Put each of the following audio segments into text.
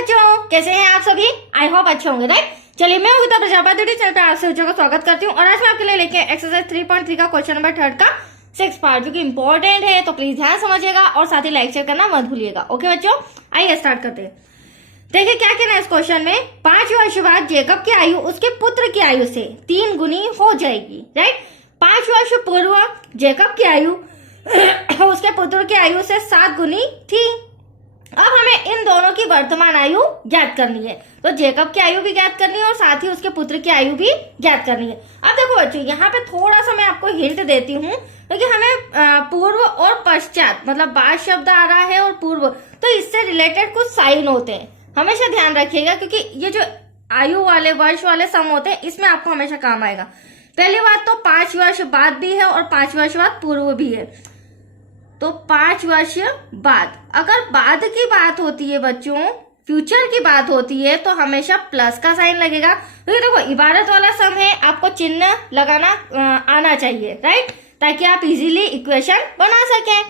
बच्चों, कैसे हैं आप सभी? आई होप अच्छे होंगे, राइट। चलिए, मैं गीता प्रजापति चैनल पे आप सभी बच्चों का स्वागत करती हूँ और आज मैं आपके लिए लेके एक्सरसाइज 3.3 का क्वेश्चन नंबर 3 का 6 पार्ट, जो कि इंपॉर्टेंट है, तो प्लीज ध्यान समझिएगा और साथ ही लाइक शेयर करना मत भूलिएगा। ओके बच्चों, आइए स्टार्ट करते हैं। देखिए क्या कहना है इस क्वेश्चन में। 5 वर्ष बाद जेकब की आयु उसके पुत्र की आयु से 3 गुनी हो जाएगी, राइट। 5 वर्ष पूर्व जेकब की आयु उसके पुत्र की आयु से 7 गुनी थी। अब हमें इन दोनों की वर्तमान आयु ज्ञात करनी है, तो जेकब की आयु भी ज्ञात करनी है और साथ ही उसके पुत्र की आयु भी ज्ञात करनी है। अब देखो बच्चों, यहाँ पे थोड़ा सा मैं आपको हिंट देती हूँ, क्योंकि हमें पूर्व और पश्चात, मतलब बाद शब्द आ रहा है और पूर्व, तो इससे रिलेटेड कुछ साइन होते हैं, हमेशा ध्यान रखिएगा, क्योंकि ये जो आयु वाले वर्ष वाले सम होते हैं, इसमें आपको हमेशा काम आएगा। पहली बात तो 5 वर्ष बाद भी है और 5 वर्ष बाद पूर्व भी है, तो 5 वर्ष बाद। अगर बाद की बात होती है बच्चों, फ्यूचर की बात होती है, तो हमेशा प्लस का साइन लगेगा, क्योंकि देखो इबारत वाला सम है, आपको चिन्ह लगाना आना चाहिए, राइट, ताकि आप इजीली इक्वेशन बना सकें।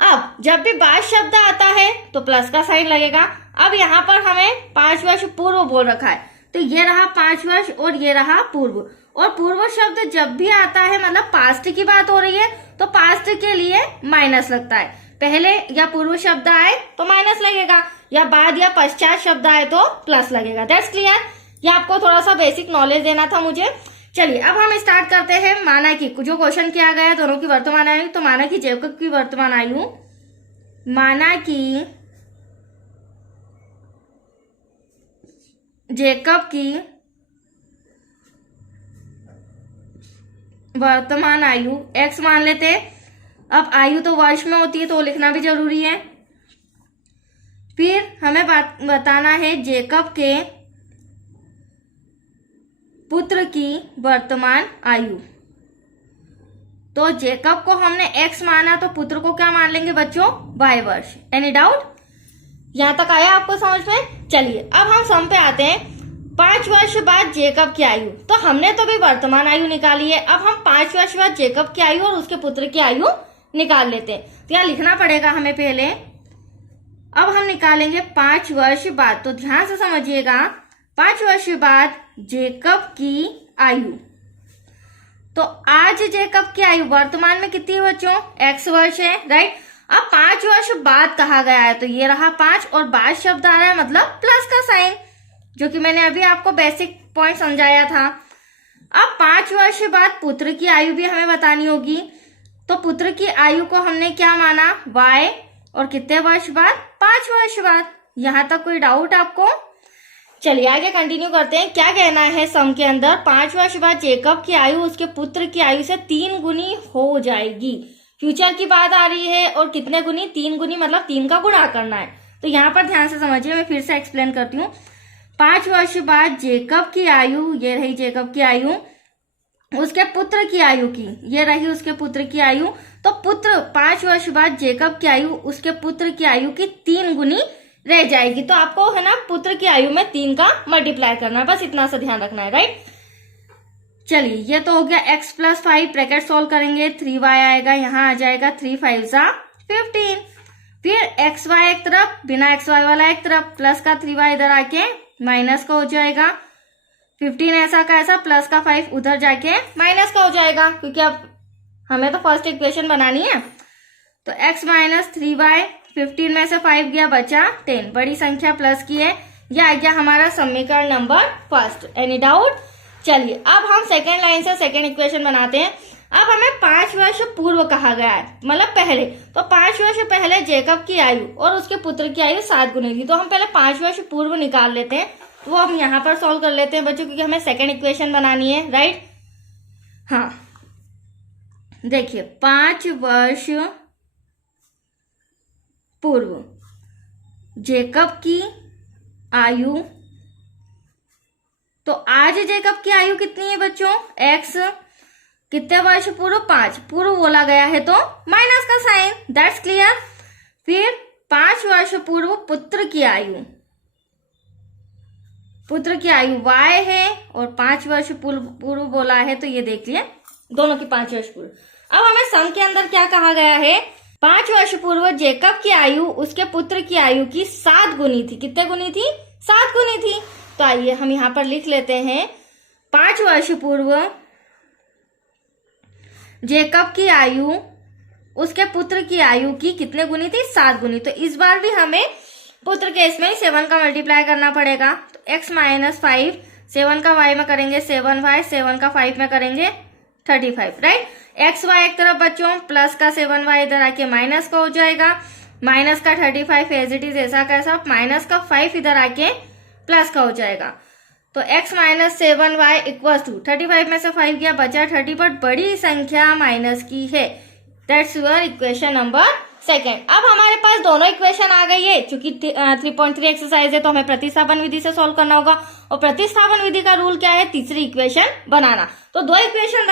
अब जब भी बाद शब्द आता है तो प्लस का साइन लगेगा। अब यहाँ पर हमें 5 वर्ष पूर्व बोल रखा है, तो ये रहा 5 वर्ष और ये रहा पूर्व। और पूर्व शब्द जब भी आता है, मतलब पास्ट की बात हो रही है, तो पास्ट के लिए माइनस लगता है। पहले या पूर्व शब्द आए तो माइनस लगेगा, या बाद या पश्चात शब्द आए तो प्लस लगेगा। That's clear. ये आपको थोड़ा सा बेसिक नॉलेज देना था मुझे। चलिए अब हम स्टार्ट करते हैं। माना कि जो क्वेश्चन किया गया है दोनों की वर्तमान आयु, तो माना कि जेकब की वर्तमान आयु, माना कि जेकब की वर्तमान आयु x मान लेते हैं। अब आयु तो वर्ष में होती है, तो लिखना भी जरूरी है। फिर हमें बताना है जेकब के पुत्र की वर्तमान आयु। तो जेकब को हमने x माना, तो पुत्र को क्या मान लेंगे बच्चों? y वर्ष। Any doubt? यहां तक आया आपको समझ में? चलिए अब हम सम पे आते हैं। 5 वर्ष बाद जेकब की आयु, तो हमने तो भी वर्तमान आयु निकाली है, अब हम 5 वर्ष बाद जेकब की आयु और उसके पुत्र की आयु निकाल लेते हैं। तो यहाँ लिखना पड़ेगा हमें पहले। अब हम निकालेंगे 5 वर्ष बाद, तो ध्यान से समझिएगा। 5 वर्ष बाद जेकब की आयु, तो आज जेकब की आयु वर्तमान में कितनी है बच्चों? x वर्ष है, राइट। अब 5 वर्ष बाद कहा गया है, तो ये रहा 5 और बाद शब्द आ रहा है, मतलब प्लस का साइन, जो कि मैंने अभी आपको बेसिक पॉइंट समझाया था। अब 5 वर्ष बाद पुत्र की आयु भी हमें बतानी होगी, तो पुत्र की आयु को हमने क्या माना? y, और कितने वर्ष बाद? 5 वर्ष बाद। यहां तक कोई डाउट आपको? चलिए आगे कंटिन्यू करते हैं। क्या कहना है सम के अंदर? 5 वर्ष बाद जेकब की आयु उसके पुत्र की आयु से 3 गुनी हो जाएगी। फ्यूचर की बात आ रही है, और कितने गुनी? 3 गुनी, मतलब 3 का गुणा करना है। तो यहाँ पर ध्यान से समझिए, मैं फिर से एक्सप्लेन करती हूँ। 5 वर्ष बाद जेकब की आयु, ये रही जेकब की आयु, उसके पुत्र की आयु की, ये रही उसके पुत्र की आयु, तो पुत्र 5 वर्ष बाद जेकब की आयु उसके पुत्र की आयु की 3 गुनी रह जाएगी। तो आपको है ना पुत्र की आयु में 3 का मल्टीप्लाई करना है, बस इतना सा ध्यान रखना है, राइट। चलिए ये तो हो गया x + 5, ब्रैकेट सोल्व करेंगे, 3y आएगा, यहाँ आ जाएगा 3 × 5 = 15। फिर xy एक तरफ, बिना xy वाला एक तरफ, प्लस का 3y इधर आके माइनस का हो जाएगा। 15 ऐसा का ऐसा, प्लस का 5 उधर जाके माइनस का हो जाएगा, क्योंकि अब हमें तो फर्स्ट इक्वेशन बनानी है। तो x - 3y, 15 में से 5 गया, बचा 10, बड़ी संख्या प्लस की है। यह आ गया हमारा समीकरण नंबर फर्स्ट। Any doubt? चलिए अब हम सेकेंड लाइन से सेकेंड इक्वेशन बनाते हैं। अब हमें 5 वर्ष पूर्व कहा गया है, मतलब पहले, तो 5 वर्ष पहले जेकब की आयु और उसके पुत्र की आयु 7 गुनी थी, तो हम पहले 5 वर्ष पूर्व निकाल लेते हैं। तो वो हम यहाँ पर सॉल्व कर लेते हैं बच्चों, क्योंकि हमें सेकेंड इक्वेशन बनानी है, राइट। हाँ देखिए 5 वर्ष पूर्व जेकब की आयु, तो आज जेकब की आयु कितनी है बच्चों? x। कितने वर्ष पूर्व? 5 पूर्व बोला गया है, तो माइनस का साइन। That's clear. फिर 5 वर्ष पूर्व पुत्र की आयु, पुत्र की आयु y है, और 5 वर्ष पूर्व बोला है, तो ये देख लिया दोनों की 5 वर्ष पूर्व। अब हमें सम के अंदर क्या कहा गया है? 5 वर्ष पूर्व जेकब की आयु उसके पुत्र की आयु की 7 गुनी थी। कितने गुनी थी? 7 गुनी थी। तो आइए हम यहां पर लिख लेते हैं 5 वर्ष पूर्व जेकब की आयु उसके पुत्र की आयु की कितने गुनी थी? 7 गुनी। तो इस बार भी हमें पुत्र के इसमें 7 का मल्टीप्लाई करना पड़ेगा। तो x माइनस 5, 7 का y में करेंगे 7y, 7 का 5 में करेंगे 35, राइट। एक्स वाई एक तरफ बच्चों, प्लस का 7y इधर आके माइनस का हो जाएगा, माइनस का 35 एज इट इज ऐसा कैसा, माइनस का 5 इधर आके प्लस का हो जाएगा। तो x minus 7y equal to 35 में से 5 गया, बचा 30, बट बड़ी संख्या माइनस की है। That's your equation number second. अब हमारे पास दोनों इक्वेशन आ गई है। चूंकि 3.3 एक्सरसाइज है तो हमें प्रतिस्थापन विधि से सॉल्व करना होगा, और प्रतिस्थापन विधि का रूल क्या है? तीसरी इक्वेशन बनाना। तो 2 इक्वेशन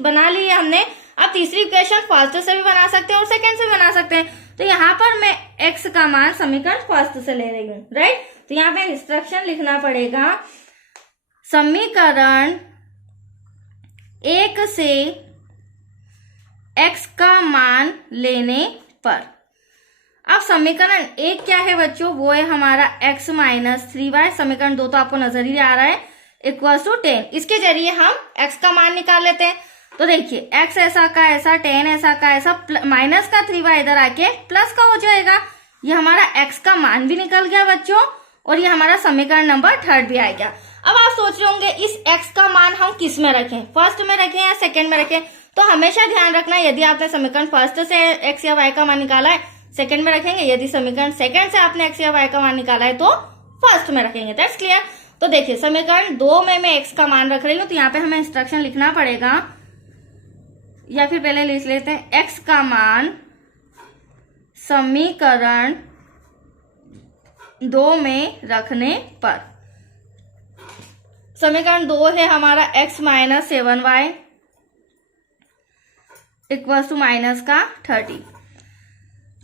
बना ली है हमने। अब तीसरी इक्वेशन फर्स्ट से भी बना सकते हैं और सेकेंड से भी बना सकते हैं। तो यहाँ पर मैं x का मान समीकरण फर्स्ट से ले रही हूँ, राइट। तो यहाँ पे इंस्ट्रक्शन लिखना पड़ेगा, समीकरण 1 से x का मान लेने पर। अब समीकरण 1 क्या है बच्चों? वो है हमारा x माइनस 3y। समीकरण 2 तो आपको नजर ही आ रहा है, इक्वल टू 10। इसके जरिए हम x का मान निकाल लेते हैं। तो देखिए x ऐसा का ऐसा, 10 ऐसा का ऐसा, माइनस का 3y इधर आके प्लस का हो जाएगा। ये हमारा x का मान भी निकल गया बच्चों, और ये हमारा समीकरण नंबर 3 भी आ गया। अब आप सोच रहे होंगे इस x का मान हम किस में रखें, फर्स्ट में रखें या सेकेंड में रखें? तो हमेशा ध्यान रखना, यदि आपने समीकरण फर्स्ट से x या y का मान निकाला है सेकंड में रखेंगे, यदि समीकरण सेकंड से आपने x या y का मान निकाला है तो फर्स्ट में रखेंगे। That's clear. तो देखिए समीकरण 2 में मैं x का मान रख रही हूँ, तो यहाँ पे हमें इंस्ट्रक्शन लिखना पड़ेगा, या फिर पहले लिख लेते हैं x का मान समीकरण 2 में रखने पर। समीकरण 2 है हमारा x minus 7y equal to minus का 30।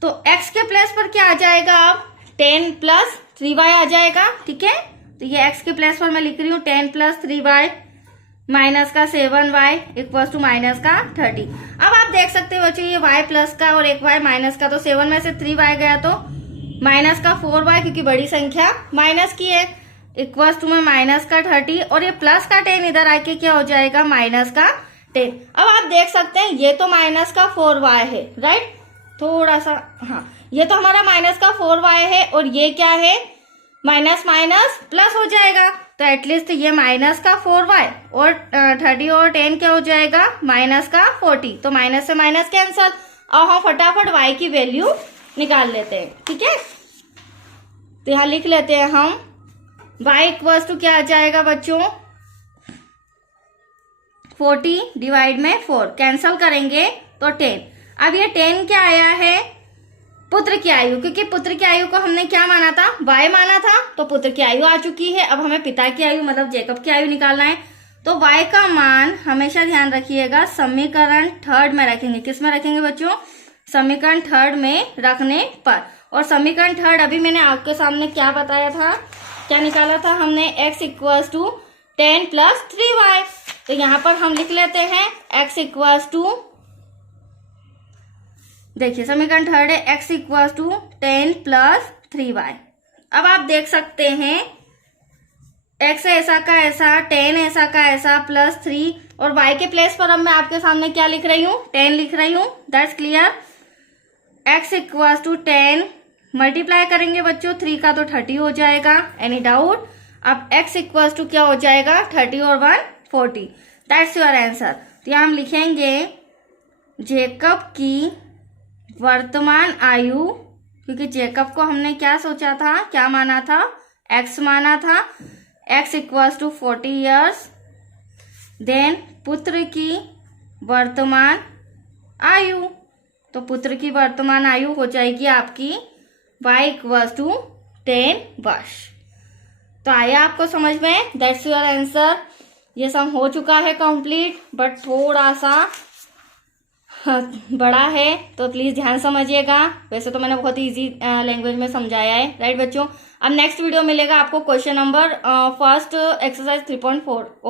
तो x के प्लेस पर क्या आ जाएगा? अब 10 प्लस 3y आ जाएगा, ठीक है। तो ये x के प्लेस पर मैं लिख रही हूँ 10 प्लस 3y माइनस का 7y इक्वल टू माइनस का 30। अब आप देख सकते हो बच्चों, ये y प्लस का और एक y माइनस का, तो 7 में से 3y गया तो माइनस का 4y, क्योंकि बड़ी संख्या माइनस की है, इक्वल टू में माइनस का 30, और ये प्लस का 10 इधर आके क्या हो जाएगा? माइनस का 10। अब आप देख सकते हैं ये तो माइनस का 4y है, राइट। थोड़ा सा, हाँ, ये तो हमारा माइनस का 4y है, और ये क्या है? माइनस माइनस प्लस हो जाएगा। तो एटलीस्ट ये माइनस का 4y और 30 और 10 क्या हो जाएगा? माइनस का 40। तो माइनस से माइनस कैंसल, और हम फटाफट y की वैल्यू निकाल लेते हैं, ठीक है। तो यहाँ लिख लेते हैं हम y इक्वल टू क्या आ जाएगा बच्चों? 40 डिवाइड में 4, कैंसल करेंगे तो 10। अब ये 10 क्या आया है? पुत्र की आयु, क्योंकि पुत्र की आयु को हमने क्या माना था? y माना था, तो पुत्र की आयु आ चुकी है। अब हमें पिता की आयु मतलब जेकब की आयु निकालना है। तो y का मान हमेशा ध्यान रखिएगा समीकरण 3 में रखेंगे। किस में रखेंगे बच्चों? समीकरण 3 में रखने पर। और समीकरण 3 अभी मैंने आपके सामने क्या बताया था, क्या निकाला था हमने? x equal to 10 plus 3y। तो यहाँ पर हम लिख लेते हैं x इक्वल टू, देखिए समीकरण 3 है x equal to 10 plus 3y। अब आप देख सकते हैं x ऐसा का ऐसा, 10 ऐसा का ऐसा, प्लस 3, और y के प्लेस पर अब मैं आपके सामने क्या लिख रही हूँ? 10 लिख रही हूँ। That's clear. x equal to 10 multiply करेंगे बच्चों, 3 का तो 30 हो जाएगा। Any doubt? अब x इक्वल टू क्या हो जाएगा? 30 और 1 40। That's your answer. तो यहाँ हम लिखेंगे जेकब की वर्तमान आयु, क्योंकि जेकब को हमने क्या सोचा था, क्या माना था? x माना था। x equal to 40 years. Then पुत्र की वर्तमान आयु, तो पुत्र की वर्तमान आयु हो जाएगी आपकी y इक्वल टू 10 वर्ष। तो आया आपको समझ में? That's your answer. ये सम हो चुका है कंप्लीट, बट थोड़ा सा बड़ा है, तो प्लीज ध्यान समझिएगा। वैसे तो मैंने बहुत इजी लैंग्वेज में समझाया है, राइट बच्चों। अब नेक्स्ट वीडियो मिलेगा आपको क्वेश्चन नंबर फर्स्ट एक्सरसाइज 3.4।